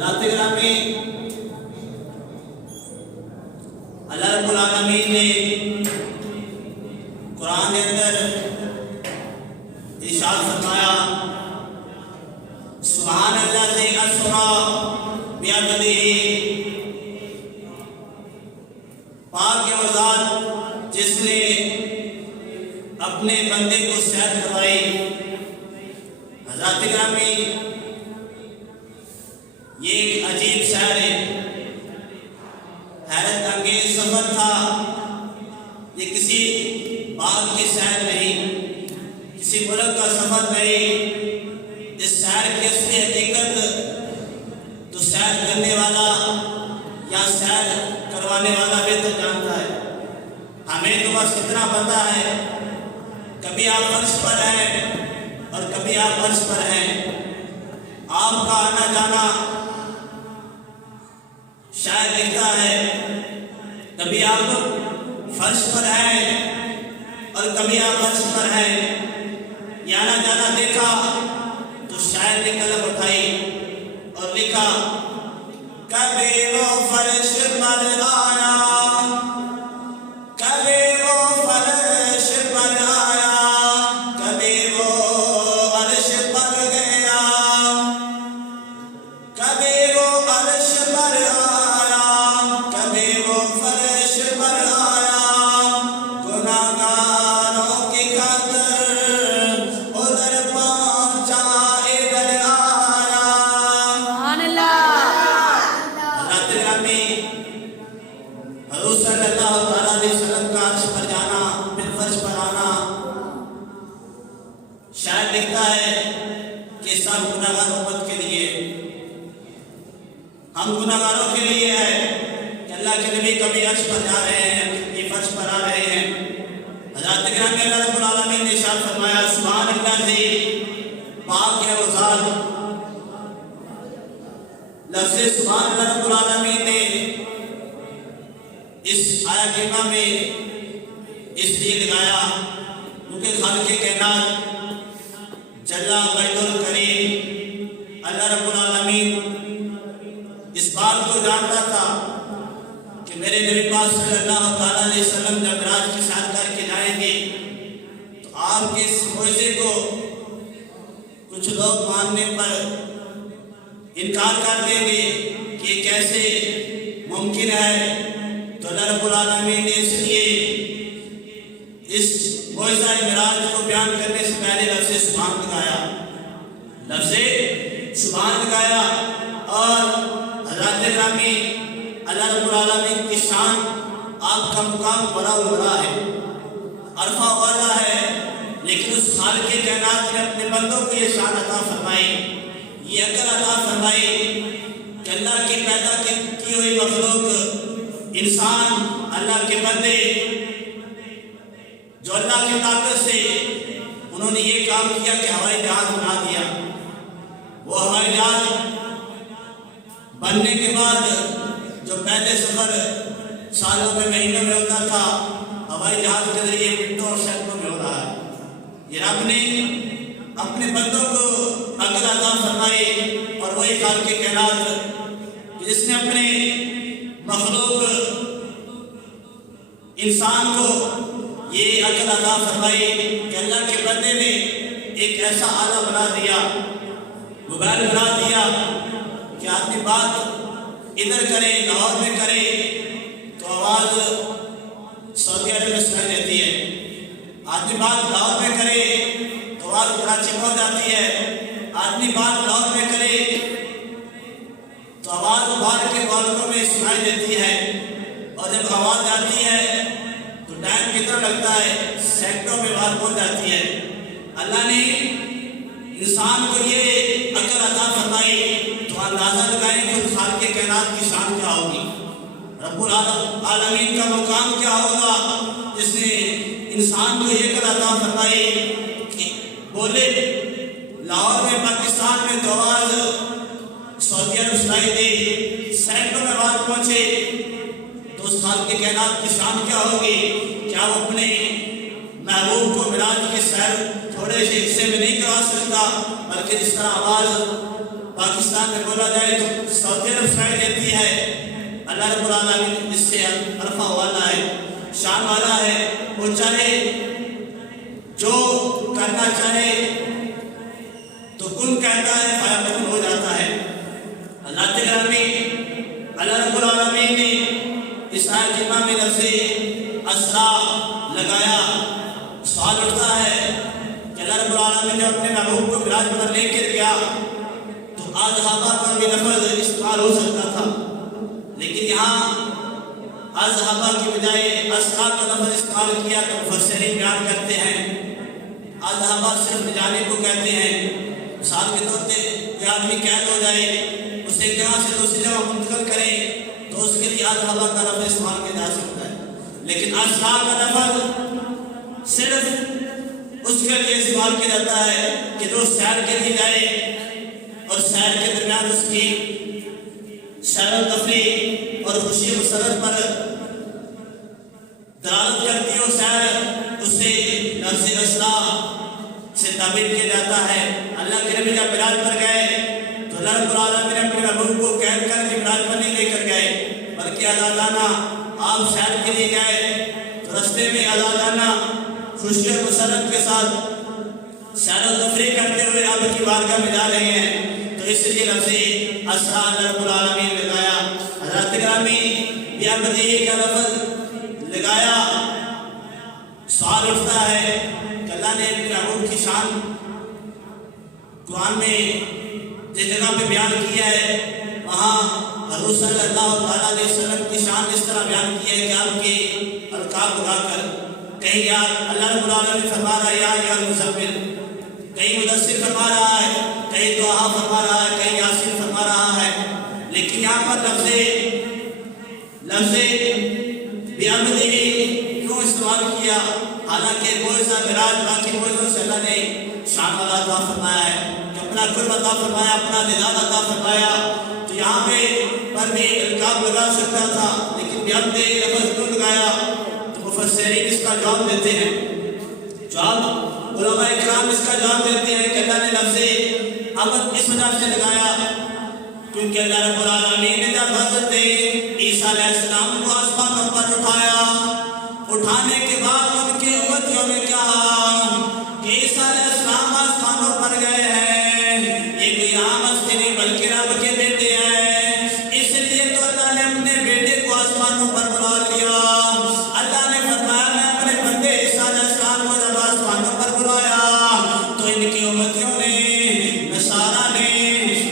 حضرات گرامی، اللہ رب العالمین نے قرآن کے اندر ارشاد فرمایا، سبحان اللہ ذی اسریٰ بعبدہ، پاک ہے وہ ذات جس نے اپنے بندے کو سیر کروائی۔ حضرات گرامی، یہ ایک عجیب سیر ہے، حیرت انگیز سفر تھا۔ یہ کسی باغ کی سیر نہیں، کسی ملک کا سفر نہیں۔ اس سیر کی اصلی حقیقت تو سیر کرنے والا یا سیر کروانے والا بہتر جانتا ہے۔ ہمیں تو بس اتنا پتہ ہے، کبھی آپ فرش پر ہیں اور کبھی آپ فرش پر ہیں۔ آپ کا آنا جانا شاید دکھتا ہے، کبھی آپ فرش پر ہیں اور کبھی آپ فرش پر ہیں۔ یہ آنا جانا دیکھا تو شاید نے قلم اٹھائی اور لکھا، کبھی وہ فرش پر آیا، کبھی وہ فرش پر آیا، کبھی وہ عرش پر گیا، کبھی وہ عرش پر آیا، کبھی وہ فرش پر آیا۔ گناہگاروں کی خاطر ادھر پہنچا ادھر آیا۔ سبحان اللہ۔ حضرات گرامی، حضور صلی اللہ تعالیٰ علیہ وسلم کا عرش پر جانا، پھر فرش پر آنا، شاید لکھتا ہے کہ سب گناہگار امت کے لیے، ہم گناہگاروں کے لیے ہے کہ اللہ کے نبی کبھی عرش پر جا رہے ہیں، کبھی فرش پر آ رہے ہیں۔ حضرات گرامی، اللہ رب العالمین نے ارشاد فرمایا، سبحان اللہ ذی، پاک ہے وہ ذات۔ لفظ سبحان اللہ رب العالمین نے اس آیت کریمہ میں اس لیے لگایا کیونکہ خالق کائنات جل مجدہ الکریم اللہ رب العالمین اس بات کو جانتا تھا کہ میرے نبی پاک صلی اللہ تعالیٰ علیہ وسلم جب معراج کی سیر کر کے جائیں گے تو آپ کے اس معجزے کو کچھ لوگ ماننے پر انکار کر دیں گے کہ یہ کیسے ممکن ہے۔ تو اللہ رب العالمین نے اس لیے اس معجزہ معراج کو بیان کرنے سے پہلے لفظ سبحان لگایا، لفظ سبحان لگایا۔ اور حضرات گرامی، اللہ رب العالمین کی شان، آپ کا مقام بڑا بڑا ہے، عرفہ والا ہے، لیکن اس خالق کائنات نے اپنے بندوں کو یہ شان عطا فرمائی، یہ عقل عطا فرمائی کہ اللہ کی پیدا کی ہوئی مخلوق، انسان، اللہ کے بندے جو اللہ کی طاقت سے انہوں نے یہ کام کیا کہ ہوائی جہاز بنا دیا۔ وہ ہوائی جہاز بننے کے بعد جو پہلے سفر سالوں میں مہینوں میں ہوتا تھا، ہوائی جہاز کے ذریعے منٹوں اور سیکنڈوں میں ہو رہا ہے۔ یہ رب نے اپنے بندوں کو عقل عطا فرمائی، اور وہی خالق کائنات جس نے اپنے مخلوق انسان کو یہ عقل عطا فرمائی کہ اللہ کے بندے نے ایک ایسا آلہ بنا دیا، موبائل بنا دیا کہ آدمی بات ادھر کرے، لاہور میں کرے تو آواز سعودی عرب میں سنائی دیتی ہے، آدمی بات لاہور میں کرے تو آواز کراچی پہنچ جاتی ہے، آدمی بات لاہور میں کرے تو آواز باہر کے ملکوں میں سنائی دیتی ہے، اور جب آواز آتی ہے تو ٹائم کتنا لگتا ہے، سیکنڈوں میں بات پہنچ جاتی ہے۔ اللہ نے انسان کو یہ عقل عطا فرمائی تو اندازہ لگائیں کہ خالق کائنات کی شان کیا ہوگی، رب العالمین کا مقام کیا ہوگا جس نے انسان کو یہ عقل عطا فرمائی کہ بولے لاہور میں، پاکستان میں تو آواز سعودی عرب سنائی دے، سینکڑوں میں بات پہنچے، تو اس خالق کائنات کی شان کیا ہوگی؟ کیا وہ اپنے محبوب کو معراج کی سیر تھوڑے سے حصے میں نہیں کروا سکتا، بلکہ جس طرح آواز پاکستان میں بولا جائے تو سعودی عرب سائڈ دیتی ہے. اللہ رب العالمین اس سے عرفہ والا ہے، شان والا ہے. وہ چاہے جو کرنا چاہے تو کن کہتا ہے فیکون ہو جاتا ہے. اللہ تعالی اللہ رب العالمین نے اس آیت کریمہ میں لفظ اسرا لگایا. سوال اٹھتا ہے کہ اللہ رب العالمین نے اپنے محبوب کو معراج پر لے کر گیا تو اذهب کا بھی لفظ استعمال ہو سکتا تھا، لیکن یہاں اذهب کی بجائے اسرا کا لفظ استعمال کیا تو مفسرین بیان کرتے ہیں اذهب صرف جانے کو کہتے ہیں. مثال کے طور پہ کوئی آدمی قید ہو جائے، اسے ایک جگہ سے دوسری جگہ منتقل کرے تو اس کے لیے اذهب کا لفظ استعمال کیا جا سکتا ہے، لیکن اسرا کا لفظ صرف اس کے لیے استعمال کیا جاتا ہے کہ جو سیر کے لیے جائے اور سیر کے درمیان اس کی سیر و تفریح اور خوشی مسرت پر دلالت کرتی ہو سیر، اسے لفظ اسرا سے تعبیر کیا جاتا ہے. اللہ کے نبی جب معراج پر گئے تو اللہ رب العالمین نے اپنے محبوب کو قید کر کے معراج پر نہیں لے کر گئے، بلکہ آزادانہ آپ سیر کے لیے گئے تو رستے میں آزادانہ خوشی اور مسرت کے ساتھ سیر و تفریح کرتے ہوئے آپ کی بارگاہ میں جا رہے ہیں، تو اس لیے لفظ اسرا اللہ رب العالمین نے لگایا. حضرت گرامی بیابدی کا لفظ لگایا. سوال اٹھتا ہے کہ اللہ نے اپنے محبوب کی شان قرآن میں جس جگہ پہ بیان کیا ہے وہاں حضور صلی اللہ علیہ وسلم کی شان اس طرح بیان کی ہے کہ آپ کے القاب اڑا کر کہیں یا اللہ رب العالمین فرما رہا ہے یا مزمل، کہیں مدثر فرما رہا ہے، کہیں دعا فرما رہا ہے، کہیں یاسین فرما رہا ہے، لیکن یہاں پر لفظ بیامدی کیوں استعمال کیا؟ حالانکہ معجزہ معراج باقی معجزوں سے اللہ نے شان والا عطا فرمایا ہے کہ اپنا قرب عطا فرمایا، اپنا دیدار عطا فرمایا، تو یہاں پہ پر بھی القاب لگا سکتا تھا، لیکن بیامدی لفظ کیوں لگایا؟ تو مفسرین اس کا جواب دیتے ہیں. جواب علماء کرام اس کا جواب دیتے ہیں کہ اللہ نے لفظ عبد اس وجہ سے لگایا کیونکہ اللہ رب العالمین نے جب حضرت عیسیٰ علیہ السلام کو آسمانوں پر اٹھانے کے بعد ان کے امتیوں نے کہا کہ عیسیٰ علیہ السلام آسمانوں پر گئے ہیں، یہ کوئی عام ہستی نہیں بلکہ رب کے بیٹے ہیں، اس لیے تو اللہ نے اپنے بیٹے کو آسمانوں پر بلا لیا. اللہ نے فرمایا میں اپنے بندے عیسیٰ علیہ السلام کو جب آسمانوں پر بلایا تو ان کی امتیوں نے نصارہ نے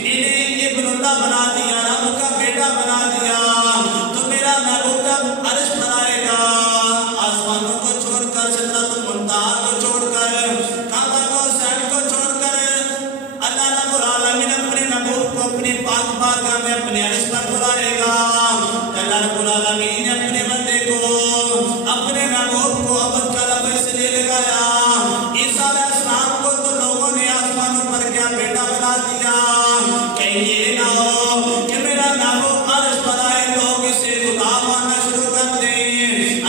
انہیں ابن اللہ بنا دیا، رب کا بیٹا بنا دیا. تو میرا محبوب جب عرش پر آئے گا آسمانوں کو چھوڑ کر سدرۃ المنتہا کو چھوڑ کر کعبہ کو حسین کو چھوڑ کر اللہ رب العالمین اپنے محبوب کو اپنی پاک بارگاہ میں اپنے عرش پر بلائے گا. اللہ رب العالمین نے اپنے بندے کو اپنے محبوب کو عبد کا لفظ اس لیے لگایا. عیسیٰ علیہ السلام کو تو لوگوں نے آسمانوں پر کیا بیٹا بنا دیا، کہیں یہ نہ ہو کہ میرا محبوب عرش پر آئے لوگ اسے خدا ماننا شروع کر دیں.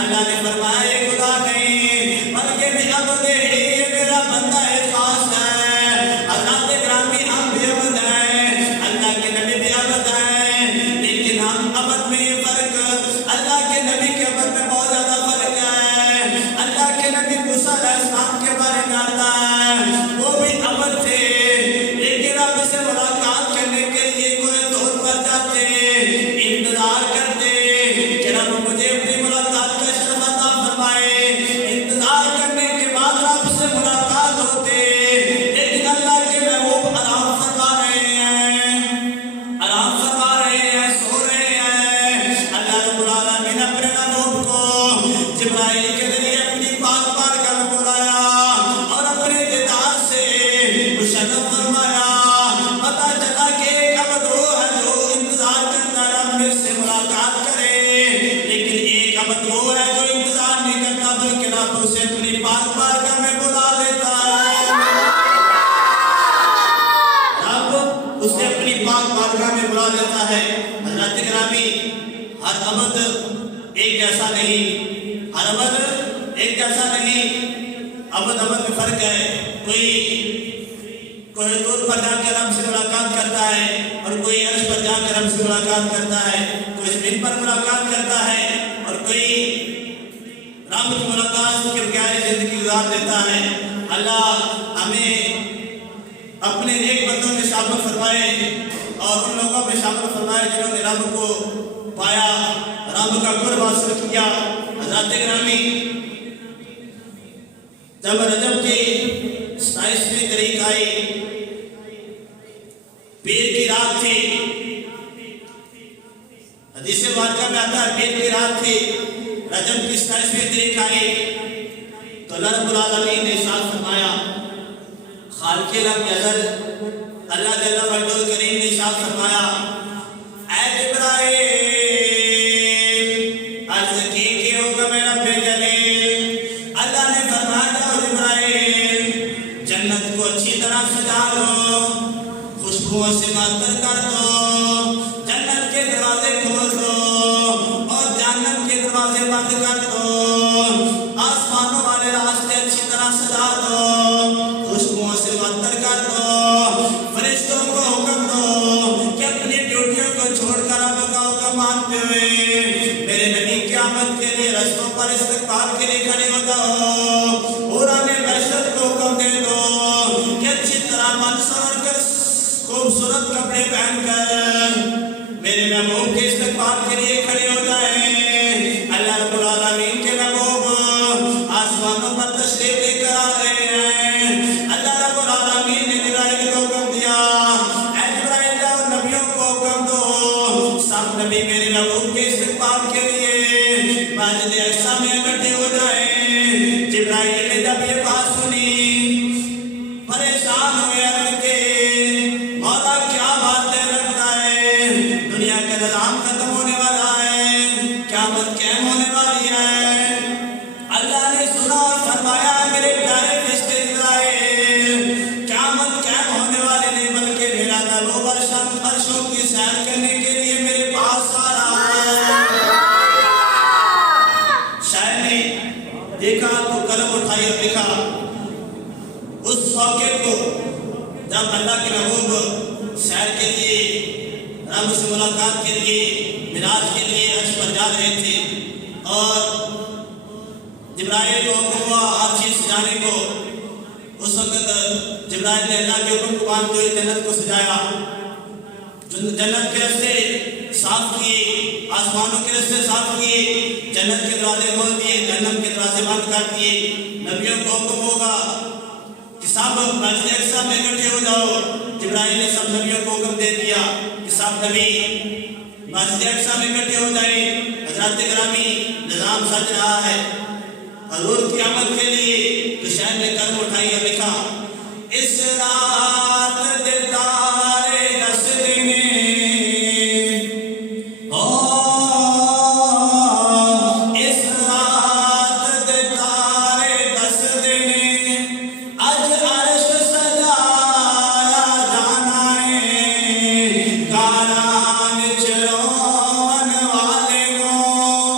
اللہ نے فرمایا یہ خدا نہیں بلکہ بھی عبد ہے، یہ میرا بندہ ہے، خاص ہے. اللہ کے گرامی ہم بھی عبد ہیں، اللہ کے نبی بھی عبد ہیں، لیکن ہم عبد میں یہ فرق، اللہ کے نبی کے عبد میں بہت زیادہ فرق ہے. اللہ کے نبی موسیٰ علیہ السلام کے بارے میں آتا ہے وہ بھی عبد تھے، لیکن رب سے ملاقات کرنے کے لیے کوئی طور پر جاتے انتظار کرتے کہ رب مجھے اپنی ملاقات کا شرف عطا فرمائے. انتظار کرنے کے بعد رب سے ملاقات ہوتے، لیکن اللہ کے محبوب آرام فرما رہے ہیں، آرام فرما رہے ہیں، سو رہے ہیں. اللہ رب العالمین اپنے محبوب کو جبرائیل کے ذریعے اپنی پاک بارگاہ میں بلایا اور اپنے دیدار سے مشرف فرمایا. پتہ چلا کہ ایک عبد وہ ہے جو انتظار کرتا ہے رب مجھ سے ملاقات کرے، لیکن ایک عبد وہ ہے جو انتظار نہیں کرتا بلکہ رب اسے اپنی پاک بارگاہ میں بلا لیتا ہے. رب اسے اپنی پاک بارگاہ میں بلا لیتا ہے. حضرت گرامی ہر عبد ایک جیسا نہیں، ہر عبد ایک جیسا نہیں، عبد میں فرق ہے. کوئی دور پر جا کر رب سے ملاقات کرتا ہے اور کوئی عرش پر جا کر رب سے ملاقات کرتا ہے، کوئی زمین پر ملاقات کرتا ہے اور کوئی رب کی ملاقات کے بغیر زندگی گزار دیتا ہے۔ اللہ ہمیں اپنے نیک بندوں میں شامل فرمائے اور ان لوگوں میں شامل فرمائے جنہوں نے رب کو پایا، رب کا قرب حاصل کیا۔ حضرات گرامی، جب رجب کی 27ویں تاریخ آئی، پیر کی رات تھی، حدیث مبارکہ میں آتا ہے پیر کی رات تھی، رجب کی 27ویں تاریخ آئی تو اللہ رب العالمین نے ارشاد فرمایا، خالق لم یزل اللہ جل وعلا کریم نے ارشاد فرمایا، اے جبرائیل عرض کی کہ حکم رب جلیل، اللہ نے فرمایا جبرائیل جنت کو اچھی طرح سجا دو، خوشبوؤں سے معطر کر دو، جنت کے دروازے کھول دو اور جہنم کے دروازے بند کر دو، آسمانوں والے راستے اچھی طرح سجا دو، خوشبوؤں سے معطر کر دو، فرشتوں کو حکم دو کہ اپنی ڈیوٹیوں کو چھوڑ کر رب کا حکم مانتے ہوئے میرے نبی قیامت کے لیے رستوں پر استقبال کے لیے کھڑے ہو جاؤ، قرآن بشر کو حکم دے دو کہ اچھی طرح منصور کر خوبصورت کپڑے پہن کر میرے محبوب کے استقبال کے لیے کھڑے ہو جائیں۔ اللہ رب العالمین کے محبوب آسمانوں پر تشریف لے کر آ رہے ہیں۔ اللہ رب العالمین نے جبرائیل کو حکم دیا، اے جبرائیل جاؤ نبیوں کو حکم دو، سب نبی میرے محبوب کے استقبال کے لیے مسجد اقصی میں اکٹھے ہو جائیں۔ جبرائیل نے جب یہ بات سنی پریشان ہوئے، عرض کے مولا کیا باتیں لگتا ہے، دنیا کا نظام ختم ہونے والا ہے، قیامت قائم ہونے والی ہے۔ اللہ نے سنا اور فرمایا، میرے پیارے فرشتے جبرائیل قیامت قائم ہونے والی نہیں بلکہ میرا محبوب عرشوں کی سیر کرنے کے لیے میرے پاس آ رہا ہے۔ شاعر نے دیکھا تو قلم اٹھائی اور لکھا، اس موقع کو جب اللہ کے محبوب سیر کے لیے رب سے ملاقات کے لیے معراج کے لیے عرش پر جا رہے تھے اور جبرائیل کو حکم ہوا ہر چیز سجانے کو، اس وقت جبرائیل نے اللہ کے حکم کو مانتے ہوئے جنت کو سجایا، جنت کے راستے صاف کیے، آسمانوں کے راستے صاف کیے، جنت کے دروازے کھول دیے، جہنم کے دروازے بند کر دیے۔ نبیوں کو حکم ہوگا کہ سب مسجد اقصی میں اکٹھے ہو جاؤ، جبرائیل نے سب نبیوں کو حکم دے دیا کہ سب نبی مسجد اقصی میں اکٹھے ہو جائیں۔ حضرات گرامی، نظام سج رہا ہے حضور کی آمد کے لیے، تو شاعر نے قلم اٹھائی اور لکھا، اس رات دے تارے دس دینے اس رات دے تارے دس دینے، اج عرش سجایا جانا ہے، گاراں وچ رون والے نوں،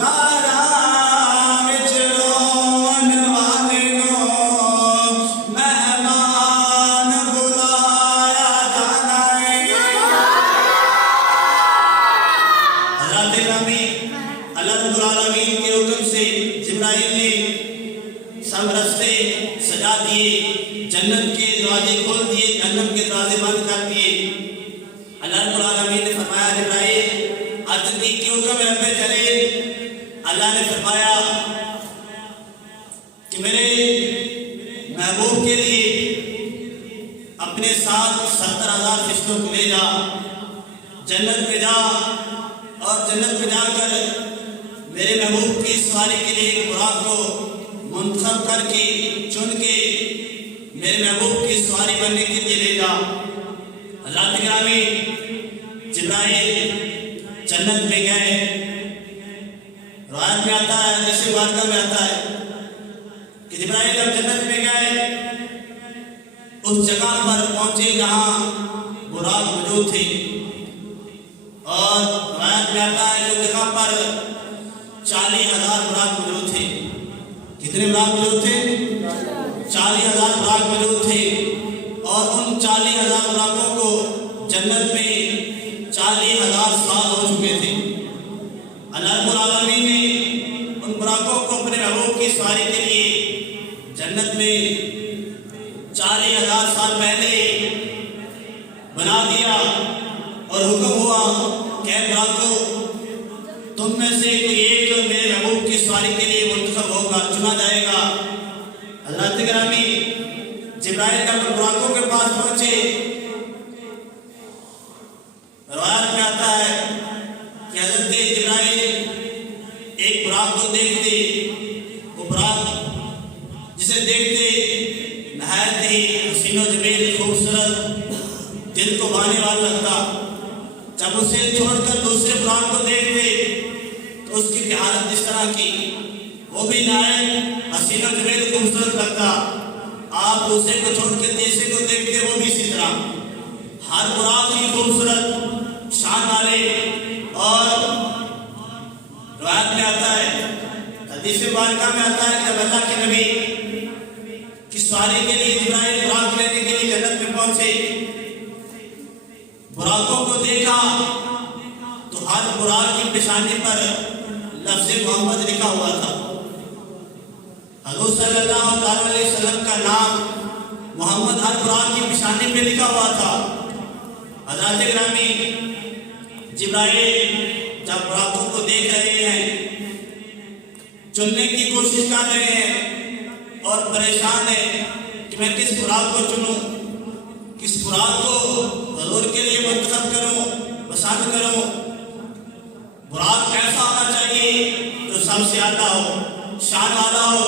گاراں وچ رون والے نوں، مہمان بلایا جانا ہے۔ حضرات گرامی، اللہ رب العالمین کے حکم سے جبرائیل نے سب راستے سجا دیے، جنت کے دروازے کھول دیے، جہنم کے دروازے بند کر دیے۔ اللہ رب العالمین نے فرمایا، جبرائیل عرض کی کہ حکم رب جلیل، اللہ نے فرمایا کہ میرے محبوب کے لیے اپنے ساتھ 70,000 فرشتوں کو لے جا، جنت میں جا اور جنت میں جا کر میرے محبوب کی سواری کے لیے ایک براق کو منتخب کر کے چن کے میرے محبوب کی سواری بننے کے لیے لے جا۔ حضرات گرامی، جبرائیل جنت میں گئے، روایت میں آتا ہے، حدیث مبارکہ میں آتا ہے کہ جبرائیل جب جنت میں گئے اس جگہ پر پہنچے جہاں براق موجود تھی، اور روایت میں آتا ہے کہ اس جگہ پر 40,000 براق موجود تھے۔ کتنے براق موجود تھے؟ 40,000 براق موجود تھے، اور ان 40,000 براقوں کو جنت میں 40,000 سال ہو چکے تھے۔ اللہ رب العالمین نے ان براقوں کو اپنے محبوب کی سواری کے لیے جنت میں 40,000 سال پہلے بنا دیا، اور حکم ہوا کہ اے براقوں، تم میں سے کوئی ایک میرے محبوب کی سواری کے لیے منتخب ہوگا، چنا جائے گا۔ حضرت گرامی جبرائیل کا براقوں کے پاس پہنچے۔ روایت میں آتا ہے کہ حضرت جبرائیل ایک براق کو دیکھتے، وہ براق جسے دیکھتے نہایت ہی حسین و جمیل خوبصورت دل کو بھانے والا لگتا، جب اسے چھوڑ کر دوسرے براق کو دیکھتے تو اس کی حالت اس طرح کی، وہ بھی نہایت حسین و جمیل خوبصورت لگتا۔ آپ دوسرے کو چھوڑ کے تیسرے کو دیکھتے، وہ بھی اسی طرح، ہر براق ہی خوبصورت شان والے۔ اور روایت میں آتا ہے، حدیث مبارکہ میں آتا ہے کہ جب اللہ کے نبی کی سواری کے لیے جبرائیل براق لینے کے لیے جنت میں پہنچے، براقوں کو دیکھا تو ہر براق کی پیشانی پر لفظ محمد لکھا ہوا تھا۔ حضور صلی اللہ علیہ وسلم کا نام محمد ہر براق کی پیشانی پہ لکھا ہوا تھا۔ حضرت گرامی جبرائیل جب براقوں کو دیکھ رہے ہیں، چننے کی کوشش کر رہے ہیں اور پریشان ہیں کہ میں کس براق کو چنوں، کس براق کو حضور کے لیے منتخب کروں، پسند کروں۔ براق ایسا ہونا چاہیے جو سب سے اعلیٰ ہو، شان والا ہو،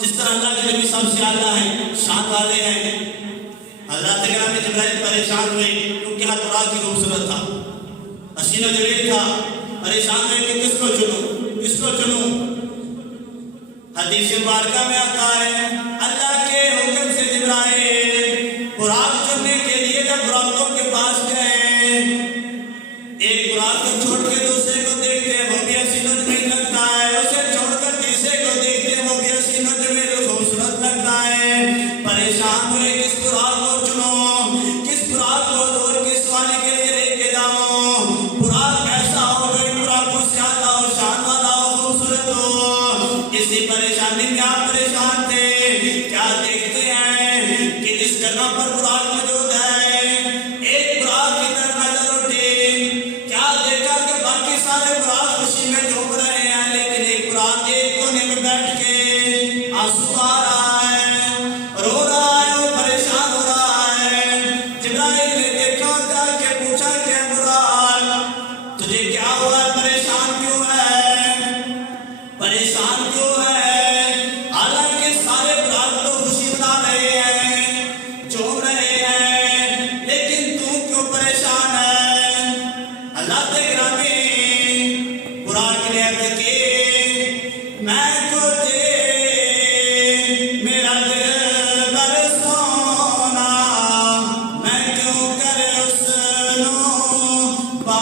جس طرح اللہ کے نبی سب سے اعلیٰ ہیں، شان والے ہیں۔ حضرت گرامی جبرائیل پریشان ہوئے کیونکہ ہر براق کی خوبصورت تھا، حسین و جمیل تھا، پریشان ہوئے کہ کس کو چنوں، کس کو چنوں۔ حدیث مبارکہ میں آتا ہے اللہ کے حکم سے جبرائیل براق چننے کے لیے جب براقوں کے پاس گئے، ایک براق کو چھوڑ کے دوسرے کو دیکھتے ہیں، وہ بھی حسین و جمیل لگتا ہے، اسے چھوڑ کر تیسرے کو دیکھتے ہیں، وہ بھی حسین و جمیل خوبصورت لگتا ہے۔ پریشان ہوئے کس براق کو چنوں، کس براق کو حضور کی سواری کے لیے لے کے جاؤں، براق ایسا ہو جو ان براقوں سے اعلیٰ ہو، شان والا ہو، خوبصورت ہو۔ اسی پریشانی میں آپ پریشان تھے۔ کیا دیکھتے ہیں کہ جس جگہ پر براق موجود ہے، ایک براق کی طرف نظر اٹھی، کیا دیکھا کہ باقی سارے براق خوشی میں جھوم رہے ہیں، لیکن ایک براق ایک کونے میں بیٹھ کے آنسو آ رہا ہے، رو رہا ہے، وہ پریشان ہو رہا ہے۔ جبرائیل نے دیکھا، جا کے پوچھا کہ براق تجھے کیا ہوا ہے، پریشان کیوں ہے، پریشان کیوں ہے؟ حالانکہ سارے براق تو خوشی منا رہے ہیں، جھوم رہے ہیں، لیکن تو کیوں پریشان ہے؟ حضرت گرامی براق نے عرض کی، میں تجھے میرا دل برسونا، میں کیوں کر حسنوں پا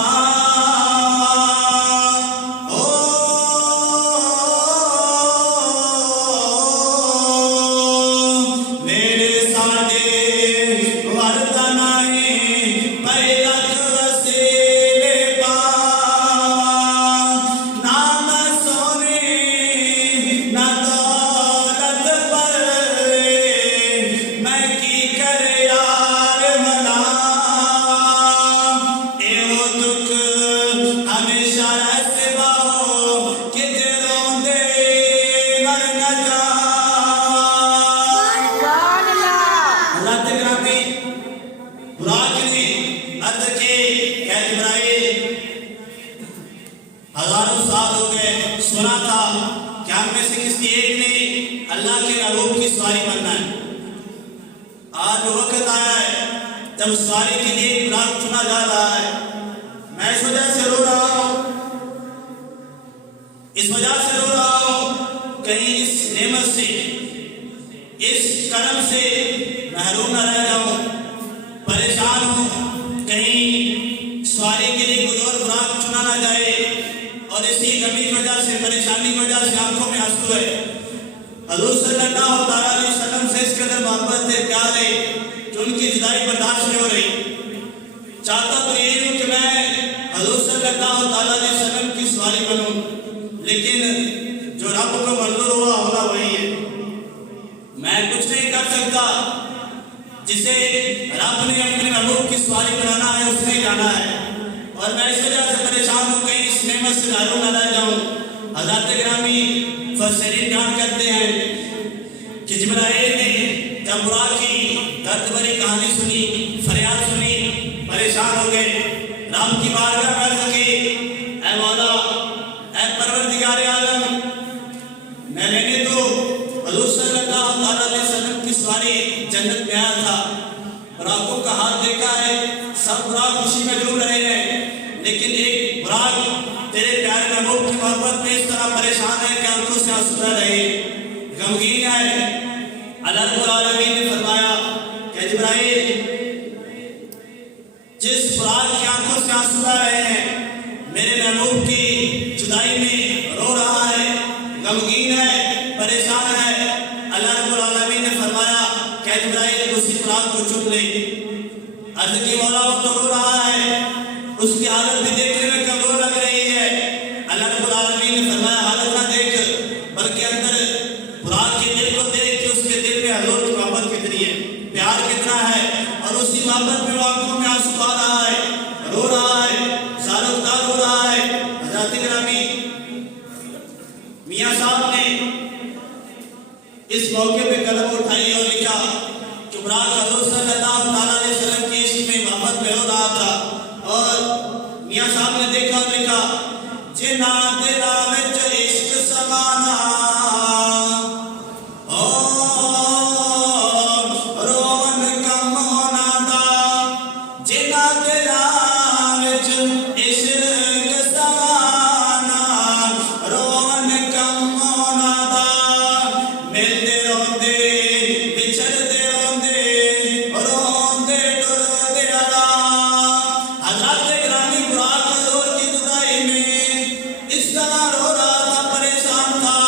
ہزاروں سال ہو گئے، سنا تھا کہ ہم میں سے کسی ایک نے اللہ کے محبوب کی سواری بننا ہے۔ آج وقت آیا ہے جب سواری کے لیے ایک براق چنا جا رہا ہے۔ میں اس وجہ سے رو رہا ہوں، اس وجہ سے رو رہا ہوں کہیں اس نعمت سے، اس کرم سے محروم نہ رہ جاؤں۔ پریشان ہوں کہیں سواری کے لیے کوئی اور براق چنا نہ جائے، اور اسی کمی کی وجہ سے، پریشانی کی وجہ سے آنکھوں میں آنسو ہے۔ حضور صلی اللہ علیہ وسلم سے اس قدر محبت ہے، پیار ہے کہ ان کی جدائی برداشت نہیں ہو رہی. چاہتا تو یہی ہوں کہ میں حضور صلی اللہ تعالیٰ علیہ وسلم کی سواری بنوں، لیکن جو رب کو منظور ہوا ہوگا وہی ہے. میں کچھ نہیں کر سکتا. جسے رب نے اپنے محبوب کی سواری بنانا ہے اس نے جانا ہے. اور میں اس وجہ سے پریشان ہوں کہیں اس نعمت سے محروم نہ رہ جاؤں. حضرات گرامی مفسرین بیان کرتے ہیں کہ جبرائیل نے جب براق کی درد بھری کہانی سنی، فریاد سنی، پریشان ہو گئے. رب کی بارگاہ میں عرض کی، اے مولا، اے پروردگار عالم، میں نے تو حضور صلی اللہ علیہ وسلم کی سواری جنت میں آیا تھا. براقوں کا حال دیکھا ہے، سب براق خوشی میں ڈوب رہے ہیں، لیکن ایک براق تیرے پیارے محبوب کی محبت میں اس طرح پریشان ہے کہ آنکھوں سے آنسو بہہ رہے ہیں، غمگین ہے. اللہ رب العالمین نے فرمایا کہ جبرائیل، جس براق کی آنکھوں سے آنسو بہہ رہے ہیں میرے محبوب کی جدائی میں رو رہا ہے، غمگین ہے، پریشان ہے. اللہ رب العالمین نے فرمایا کہ جبرائیل اسی براق کو چن لے. عرض کی مولا وہ تو رو رہا ہے، اس کی حالت بھی دیکھنے میں کمزور لگ رہی ہے. اللہ رب العالمین نے فرمایا حالت نہ دیکھ، بلکہ اندر براق کے دل کو دیکھ کہ اس کے دل میں حضور کی محبت کتنی ہے، پیار کتنا ہے. اور اسی محبت میں وہ آنکھوں میں آنسو آ رہا ہے، رو رہا ہے، زارکدار ہو رہا ہے. حضرات گرامی، میاں صاحب نے اس موقع پہ قلم اٹھائی اور لکھا کہ براق حضور صلی اللہ علیہ وسلم کی عشق میں محبت میں رو رہا تھا. اور میاں صاحب نے دیکھا اور لکھا، جنا دلا وچ عشق سمانا روون کم ہونا دا، جنا دلا وچ عشق سمانا روون کم ہونا دا، ملدے روندے بچھڑدے روندے روندے ٹردے اڑا. حضرات گرامی، براق حضور کی جدائی میں اس طرح رو رہا تھا، پریشان تھا.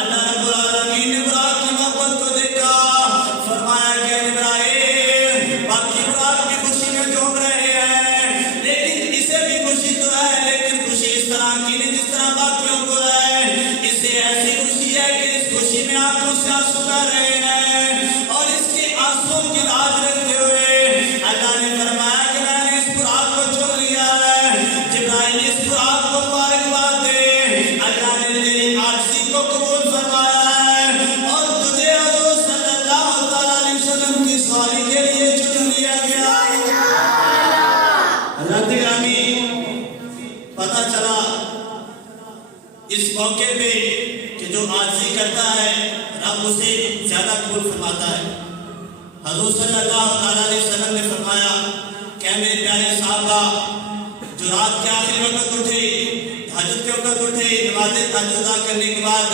اللہ رب العالمین نے براق کی محبت کو دیکھا، فرمایا کہ جبرائیل، باقی براق کی خوشی میں جھوم رہے ہیں، لیکن اسے بھی خوشی تو ہے، لیکن خوشی اس طرح کی نہیں جس طرح باقیوں کو ہے. اسے ایسی خوشی ہے کہ اس خوشی میں آنکھوں سے آنسو بہہ رہے ہیں. اور اس کے آنسوؤں کی لاج رکھتے ہوئے اللہ نے فرمایا کہ میں نے اس براق کو چن لیا ہے. جبرائیل اس براق کو مبارکباد دے، اللہ نے تیری عاجزی کو قبول فرمایا ہے اور تجھے حضور صلی اللہ علیہ وسلم کی سواری کے لیے چن لیا گیا. حضرات گرامی، پتہ چلا اس موقع پہ کہ جو عاجزی کرتا ہے رب اسے زیادہ قبول فرماتا ہے. حضور صلی اللہ علیہ وسلم نے فرمایا کہ میرے پیارے صحابہ جو رات کے آخری وقت اٹھے، تہجد کے وقت اٹھے، نماز تہجد ادا کرنے کے بعد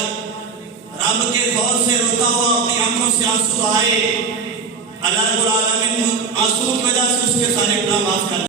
رب کے خوف سے روتا ہوا اپنی آنکھوں سے آنسو بہائے، اللہ رب العالمین آنسو کی وجہ سے اس کے سارے گناہ معاف کر